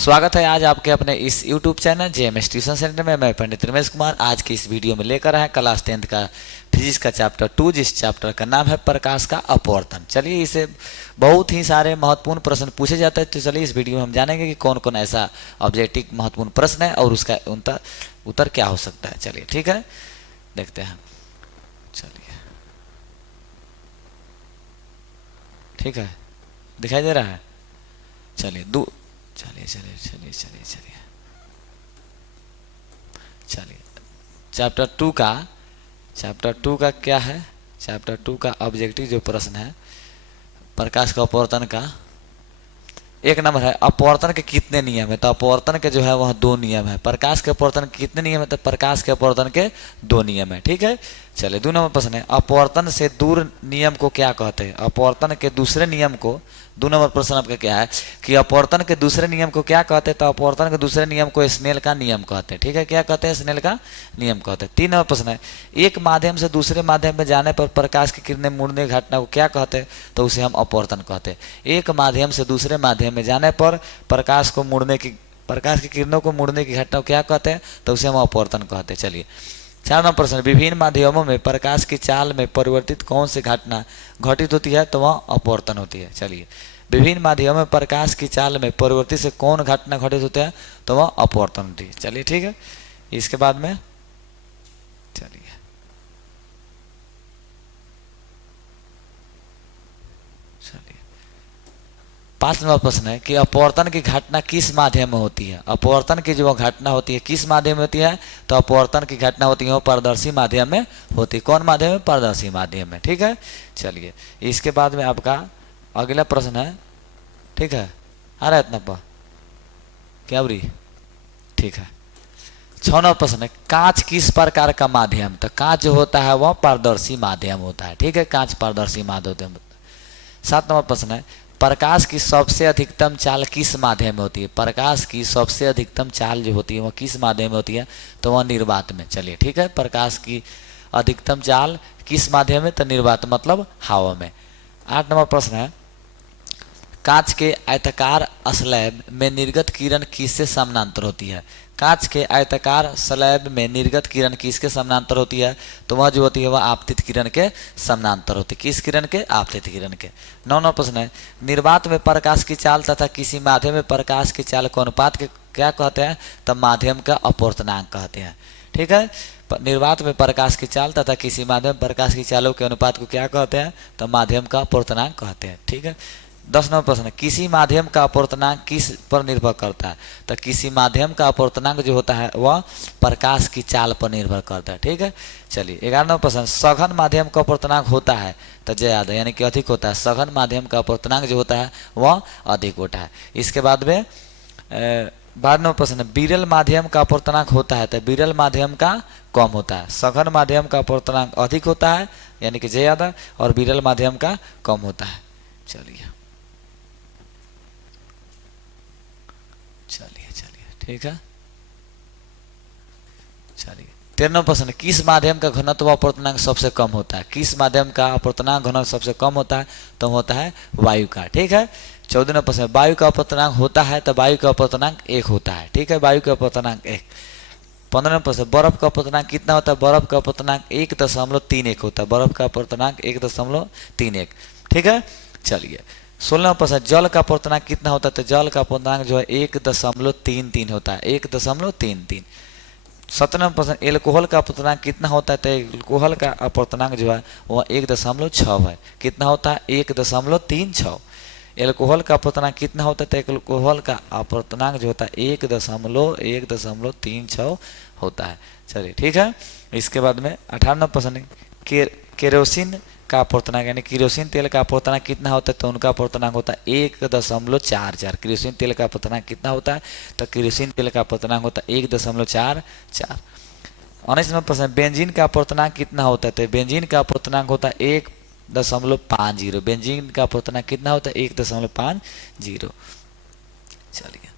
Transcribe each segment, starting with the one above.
स्वागत है आज आपके अपने इस YouTube channel JMS tuition centre में। मैं पंडित रमेश कुमार आज की इस वीडियो में लेकर आए क्लास 10th का फिजिक्स का चैप्टर 2, जिस चैप्टर का नाम है प्रकाश का अपवर्तन। चलिए, इसे बहुत ही सारे महत्वपूर्ण प्रश्न पूछे जाते हैं, तो चलिए इस वीडियो में हम जानेंगे कि कौन कौन ऐसा ऑब्जेक्टिव महत्वपूर्ण प्रश्न है और उसका उत्तर क्या हो सकता है। चलिए ठीक है, देखते हैं। चलिए ठीक है, दिखाई दे रहा है। चलिए चलिए चलिए चलिए चलिए चलिए चलिए चैप्टर टू का क्या है। चैप्टर 2 का ऑब्जेक्टिव जो प्रश्न है प्रकाश का अपवर्तन का, एक नंबर है अपवर्तन के कितने नियम है। तो अपवर्तन के जो है वह 2 नियम है। प्रकाश के अपवर्तन के कितने नियम है, तो प्रकाश के अपवर्तन के 2 नियम है। ठीक है, चलिए 2 नंबर प्रश्न है अपवर्तन से दूर नियम को क्या कहते हैं। अपवर्तन के दूसरे नियम को, 2 नंबर प्रश्न आपका क्या है कि अपवर्तन के दूसरे नियम को क्या कहते हैं। तो अपवर्तन के दूसरे नियम को स्नेल का नियम कहते हैं। ठीक है, क्या कहते हैं, स्नेल का नियम कहते हैं। 3 नंबर प्रश्न है एक माध्यम से दूसरे माध्यम में जाने पर प्रकाश की किरणें मुड़ने की घटना को क्या कहते हैं। तो उसे हम अपवर्तन कहते हैं। एक माध्यम से दूसरे माध्यम में जाने पर प्रकाश की किरणों को मुड़ने की घटना को क्या कहते हैं। तो उसे हम अपवर्तन कहते हैं। चलिए 4 नंबर प्रश्न विभिन्न माध्यमों में प्रकाश की चाल में परिवर्तित कौन सी घटना घटित होती है। तो वह अपवर्तन होती है। चलिए विभिन्न माध्यमों में प्रकाश की चाल में परिवर्तित से कौन घटना घटित होती है। तो वह अपवर्तन होती है। चलिए ठीक है, इसके बाद में चलिए 5 नंबर प्रश्न है कि अपवर्तन की घटना किस माध्यम में होती है। अपवर्तन की जो घटना होती है किस माध्यम में होती है। तो अपवर्तन की घटना होती है वो पारदर्शी माध्यम में होती है। कौन माध्यम में, पारदर्शी माध्यम में। ठीक है, चलिए इसके बाद में आपका अगला प्रश्न है। ठीक है, आ रहा है इतना पर क्या बुरी। ठीक है, 6 नंबर प्रश्न है कांच किस प्रकार का माध्यम। तो कांच जो होता है वह पारदर्शी माध्यम होता है। ठीक है, कांच पारदर्शी माध्यम। 7 नंबर प्रश्न है प्रकाश की सबसे अधिकतम चाल किस माध्यम में होती है। प्रकाश की सबसे अधिकतम चाल जो होती है वह किस माध्यम में होती है। तो वह निर्वात में। चलिए ठीक है, प्रकाश की अधिकतम चाल किस माध्यम में। तो निर्वात मतलब हवा में। 8 नंबर प्रश्न है कांच के आयताकार स्लैब में निर्गत किरण किससे समानांतर होती है। कांच के आयताकार स्लैब में निर्गत किरण किसके समानांतर होती है। तो वह जो होती है वह आपतित किरण के समानांतर होती है। किस किरण के, आपतित किरण के। 9 नंबर प्रश्न है निर्वात में प्रकाश की चाल तथा किसी माध्यम में प्रकाश की चाल को अनुपात के क्या कहते हैं। तो माध्यम का अपवर्तनांक कहते हैं। ठीक है, निर्वात में प्रकाश की चाल तथा किसी माध्यम में प्रकाश की चालों के अनुपात को क्या कहते हैं। तो माध्यम का अपवर्तनांक कहते हैं। ठीक है, 10 नंबर प्रश्न किसी माध्यम का अपवर्तनांक किस पर निर्भर करता है। तो किसी माध्यम का अपवर्तनांक जो होता है वह प्रकाश की चाल पर निर्भर करता है। ठीक है, चलिए 11 नंबर प्रश्न सघन माध्यम का अपवर्तनांक होता है तो ज्यादा यानी कि अधिक होता है। सघन माध्यम का अपवर्तनांक जो होता है वह अधिक होता है। इसके बाद में 12 नंबर प्रश्न विरल माध्यम का अपवर्तनांक होता है तो विरल माध्यम का कम होता है। सघन माध्यम का अपवर्तनांक अधिक होता है यानी कि ज्यादा, और विरल माध्यम का कम होता है। चलिए ठीक है, चलिए 13 प्रश्न किस माध्यम का घनत्व अपवर्तनांक सबसे कम होता है। किस माध्यम का अपवर्तनांक घनत्व सबसे कम होता है। तो होता है वायु का। ठीक है, 14 प्रश्न वायु का अपवर्तनांक होता है तो वायु का अपवर्तनांक 1 होता है। ठीक है, वायु का अपवर्तनांक 1। 15 प्रश्न बर्फ का अपवर्तनांक कितना होता है। बर्फ का अपवर्तनांक 1.31 होता है। बर्फ का अपवर्तनांक 1.31। ठीक है, चलिए 16 प्रश्न जल का अपवर्तनांक कितना होता है। तो जल का अपवर्तनांक जो है 1.33 होता है। 1.33। 17 प्रश्न एल्कोहल का अपवर्तनांक कितना होता है। तो एल्कोहल का अपवर्तनांक जो है वह 1.6 है। कितना होता है, 1.36। एल्कोहल का अपवर्तनांक कितना होता है। तो एल्कोहल का अपवर्तनांक जो होता है 1.36 होता है। चलिए ठीक है, इसके बाद में 18 प्रश्न केरोसिन का अपवर्तनांक यानी केरोसिन तेल का अपवर्तनांक कितना होता है। तो उनका अपवर्तनांक होता है 1.44। केरोसिन तेल का अपवर्तनांक कितना होता है। तो केरोसिन तेल का अपवर्तनांक होता है 1.44। 19 नंबर प्रश्न बेंजीन का अपवर्तनांक कितना होता है। तो बेंजीन का अपवर्तनांक होता है 1.50। बेंजीन का अपवर्तनांक कितना होता है 1.50। चलिए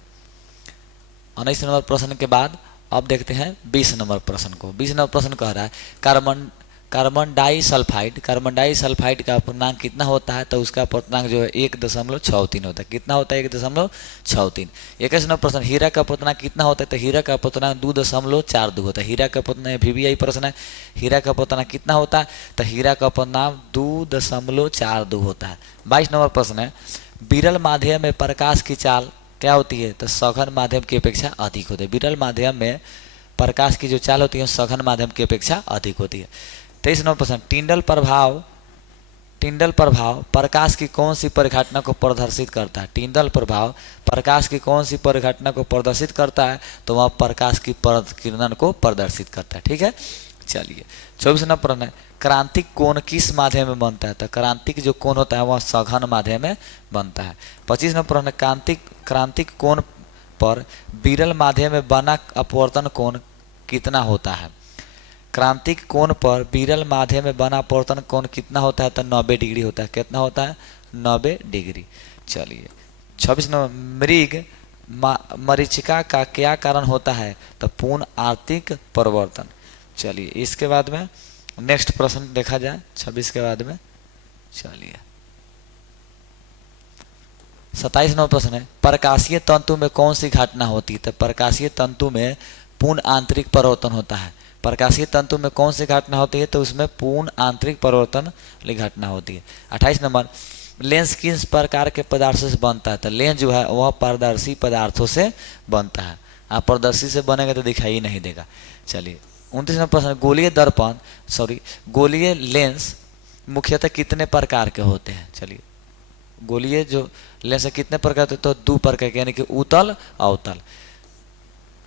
19 नंबर प्रश्न के बाद अब देखते हैं 20 नंबर प्रश्न को। 20 नंबर प्रश्न कह रहा है कार्बन डाइसल्फाइड, कार्बन डाइसल्फाइड का अपूर्णांक कितना होता है, तो उसका अपूर्णांक जो है 1.63 होता है। कितना होता है? 1.63। 21 हीरा का अपूर्णांक कितना होता है, तो हीरा का अपूर्णांक 2.42 होता है। हीरा का अपूर्णांक भी यही प्रश्न है, हीरा का अपूर्णांक कितना होता है, तो हीरा का अपूर्णांक 2.42 होता है। 22 नंबर प्रश्न है, विरल माध्यम में प्रकाश की चाल क्या होती है, तो सघन माध्यम की अपेक्षा अधिक होती है। विरल माध्यम में प्रकाश की जो चाल होती है सघन माध्यम की अपेक्षा अधिक होती है। 23 नंबर प्रश्न, टिंडल प्रभाव प्रकाश की कौन सी परिघटना को प्रदर्शित करता है। टिंडल प्रभाव प्रकाश की कौन सी परिघटना को प्रदर्शित करता है, तो वह प्रकाश की किरणन को प्रदर्शित करता है। ठीक है, चलिए 24 नंबर प्रश्न है, क्रांतिक कोण किस माध्यम में बनता है, तो क्रांतिक जो कोण होता है वह सघन माध्यम में बनता है। 25 नंबर प्रश्न, क्रांतिक कोण पर विरल माध्यम में बना अपवर्तन कोण कितना होता है। क्रांतिक कोण पर विरल माध्यम में बना अपवर्तन कोण कितना होता है, तो 90 डिग्री होता है। कितना होता है? 90 डिग्री। चलिए 26 नंबर, मरीचिका का क्या कारण होता है, तो पूर्ण आर्थिक परिवर्तन। चलिए इसके बाद में नेक्स्ट प्रश्न देखा जाए 26 के बाद में। चलिए 27 नंबर प्रश्न है, प्रकाशीय तंतु में कौन सी घटना होती है, तो प्रकाशीय तंतु में पूर्ण आंतरिक परिवर्तन होता है। प्रकाशीय तंतु में कौन सी घटना होती है, तो उसमें पूर्ण आंतरिक परिवर्तन वाली घटना होती है। 28 नंबर, लेंस किस प्रकार के पदार्थों से बनता है, तो लेंस जो है वह पारदर्शी पदार्थों से बनता है। आप पारदर्शी से बनेगा तो दिखाई नहीं देगा। चलिए 29 नंबर प्रश्न, गोलीय लेंस मुख्यतः कितने प्रकार के होते हैं। चलिए गोलीय जो लेंस कितने प्रकार के, तो 2 प्रकार के, यानी कि उत्तल अवतल।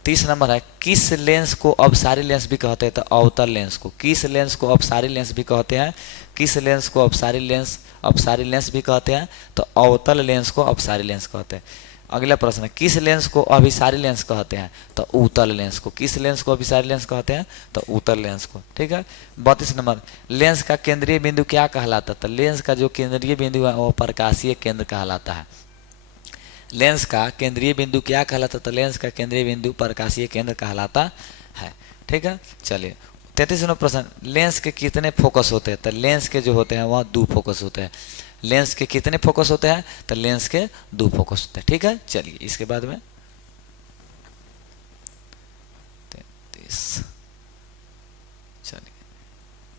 30 नंबर है, किस लेंस को अपसारी लेंस भी कहते हैं, तो अवतल लेंस को। किस लेंस को अपसारी लेंस भी कहते हैं, किस लेंस को अपसारी लेंस भी कहते हैं, तो अवतल लेंस को अपसारी लेंस कहते हैं। अगला प्रश्न है, किस लेंस को अभिसारी लेंस कहते हैं, तो उत्तल लेंस को। किस लेंस को अभिसारी लेंस कहते हैं, तो उत्तल लेंस को। ठीक है। 32 नंबर, लेंस का केंद्रीय बिंदु क्या कहलाता है, तो लेंस का जो केंद्रीय बिंदु है वो प्रकाशीय केंद्र कहलाता है। लेंस का केंद्रीय बिंदु क्या कहलाता है, तो लेंस का केंद्रीय बिंदु प्रकाशीय केंद्र कहलाता है। ठीक है। चलिए 33 नंबर प्रश्न, लेंस के कितने फोकस होते हैं, तो लेंस के जो होते हैं वह 2 फोकस होते हैं। लेंस के कितने फोकस होते हैं, तो लेंस के 2 फोकस होते हैं। ठीक है। चलिए इसके बाद में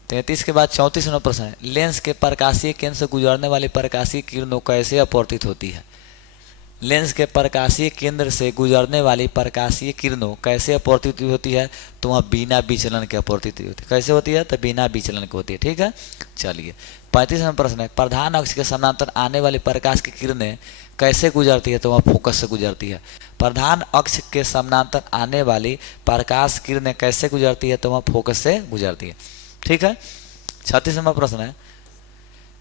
33 के बाद 34 नंबर प्रश्न है, लेंस के प्रकाशीय केंद्र से गुजरने वाली प्रकाशीय किरणों कैसे अपवर्तित होती है। लेंस के प्रकाशीय केंद्र से गुजरने वाली प्रकाशीय किरणों कैसे अपवर्तित होती है, तो वह बिना विचलन के अपवर्तित होती है। कैसे होती है, तो बिना विचलन के होती है। ठीक है। चलिए 35 नंबर प्रश्न है, प्रधान अक्ष के समानांतर आने वाली प्रकाश की किरणें कैसे गुजरती है, तो वह फोकस से गुजरती है। प्रधान अक्ष के समानांतर आने वाली प्रकाश किरणें कैसे गुजरती है, तो वह फोकस से गुजरती है। ठीक है। 36 नंबर प्रश्न है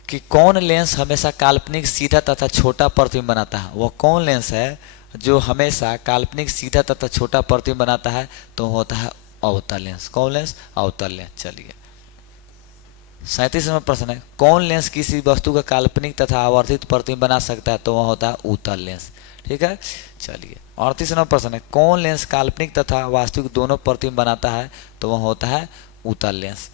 कि कौन लेंस हमेशा काल्पनिक सीधा तथा छोटा प्रतिबिंब बनाता है। वह कौन लेंस है जो हमेशा काल्पनिक सीधा तथा छोटा प्रतिबिंब बनाता है, तो होता है अवतल लेंस। कौन लेंस? अवतल लेंस। चलिए 37 नंबर प्रश्न है, कौन लेंस किसी वस्तु का काल्पनिक तथा आवर्धित प्रतिबिंब बना सकता है, तो वह होता है उत्तल लेंस। ठीक है। चलिए 38 नंबर प्रश्न है, कौन लेंस काल्पनिक तथा वास्तविक दोनों प्रतिबिंब बनाता है, तो वह होता है उत्तल लेंस।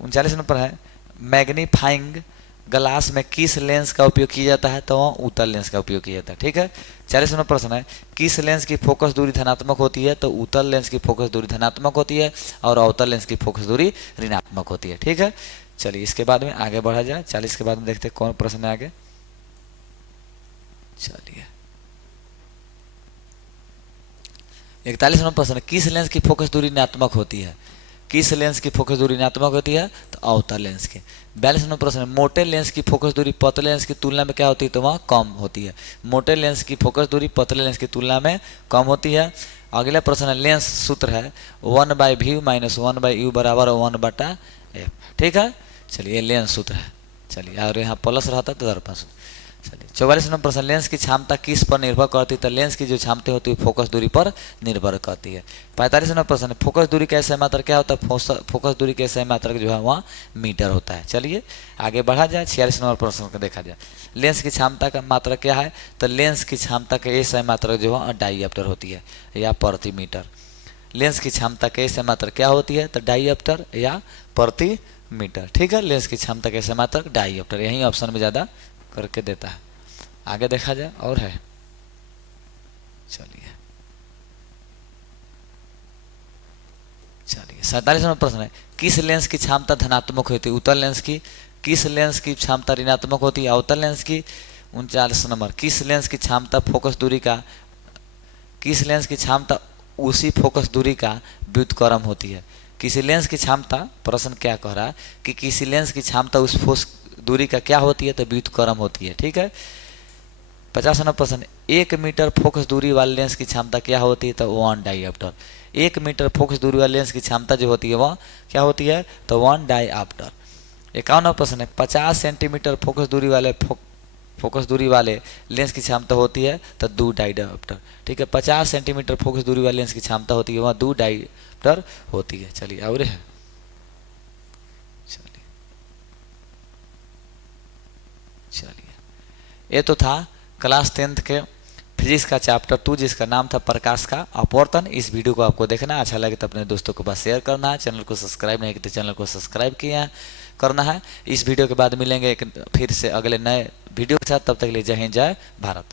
39 नंबर है, मैग्नीफाइंग ग्लास में किस लेंस का उपयोग किया जाता है, तो वह उत्तल लेंस का उपयोग किया जाता है। ठीक है। 40 नंबर प्रश्न है, किस लेंस की फोकस दूरी धनात्मक होती है, तो उत्तल लेंस की फोकस दूरी धनात्मक होती है और अवतल लेंस की फोकस दूरी ऋणात्मक होती है। ठीक है। चलिए इसके बाद में आगे बढ़ा जाए। 40 के बाद में देखते हैं कौन प्रश्न है आगे। चलिए 41 नंबर प्रश्न है, किस लेंस की फोकस दूरी ऋणात्मक होती है। किस लेंस की फोकस दूरी ऋणात्मक होती है, तो अवतल लेंस की। 42 नंबर प्रश्न है, मोटे लेंस की फोकस दूरी पतले लेंस की तुलना में क्या होती है, तो वह कम होती है। मोटे लेंस की फोकस दूरी पतले लेंस की तुलना में कम होती है। अगला प्रश्न है, लेंस सूत्र है 1/v - 1/u बराबर 1/f। ठीक है। चलिए ये लेंस सूत्र है। चलिए और यहाँ प्लस रहता है तो दर्पण सूत्र। चलिए 44 नंबर प्रश्न, लेंस की क्षमता किस पर निर्भर करती है, तो लेंस की जो क्षमता होती है फोकस दूरी पर निर्भर करती है। 45 नंबर प्रश्न, फोकस दूरी का सही मात्रक क्या होता है, फोकस दूरी के सही मात्रक जो है वह मीटर होता है। चलिए आगे बढ़ा जाए। 46 नंबर प्रश्न को देखा जाए, लेंस की क्षमता का मात्रक क्या है, तो लेंस की क्षमता का सही मात्रक जो है डाईऑप्टर होती है या प्रति मीटर। लेंस की क्षमता के सही मात्रक क्या होती है, तो डाईऑप्टर या प्रति मीटर। ठीक है, लेंस की क्षमता कैसे मात्रक डायऑप्टर, यही ऑप्शन में ज़्यादा करके देता है। आगे देखा जाए और है, चलिए 47वां प्रश्न है, किस लेंस की क्षमता धनात्मक होती है? उत्तल लेंस की। किस लेंस की क्षमता ऋणात्मक होती है? अवतल लेंस की। 39 नंबर, किस लेंस की क्षमता फोकस दूरी का, किस लेंस की क्षमता उसी फोकस दूरी का व्युत्क्रम होती है? किसी लेंस की क्षमता, प्रश्न क्या कह रहा है कि किसी लेंस की क्षमता उस फोकस दूरी का क्या होती है? तो व्युत्क्रम होती है। ठीक है। 50वां प्रश्न, 1 मीटर फोकस दूरी वाले लेंस की क्षमता क्या होती है? तो 1 डायऑप्टर। 1 मीटर फोकस दूरी वाले लेंस की क्षमता जो होती है वह क्या होती है? तो 1 डायऑप्टर। 51वां प्रश्न है, 50 सेंटीमीटर फोकस दूरी वाले लेंस की क्षमता होती है तो 2 डायऑप्टर। ठीक है, 50 सेंटीमीटर फोकस दूरी वाले लेंस की क्षमता होती है वह 2 डायऑप्टर होती है। चलिए और है, चलिए ये तो था क्लास 10th के फिजिक्स का चैप्टर 2 जिसका नाम था प्रकाश का अपवर्तन। इस वीडियो को आपको देखना अच्छा लगे तो अपने दोस्तों के पास शेयर करना है। चैनल को सब्सक्राइब नहीं किया तो चैनल को सब्सक्राइब किया करना है। इस वीडियो के बाद मिलेंगे एक फिर से अगले नए वीडियो के साथ, तब तक के लिए जय हिंद जय भारत।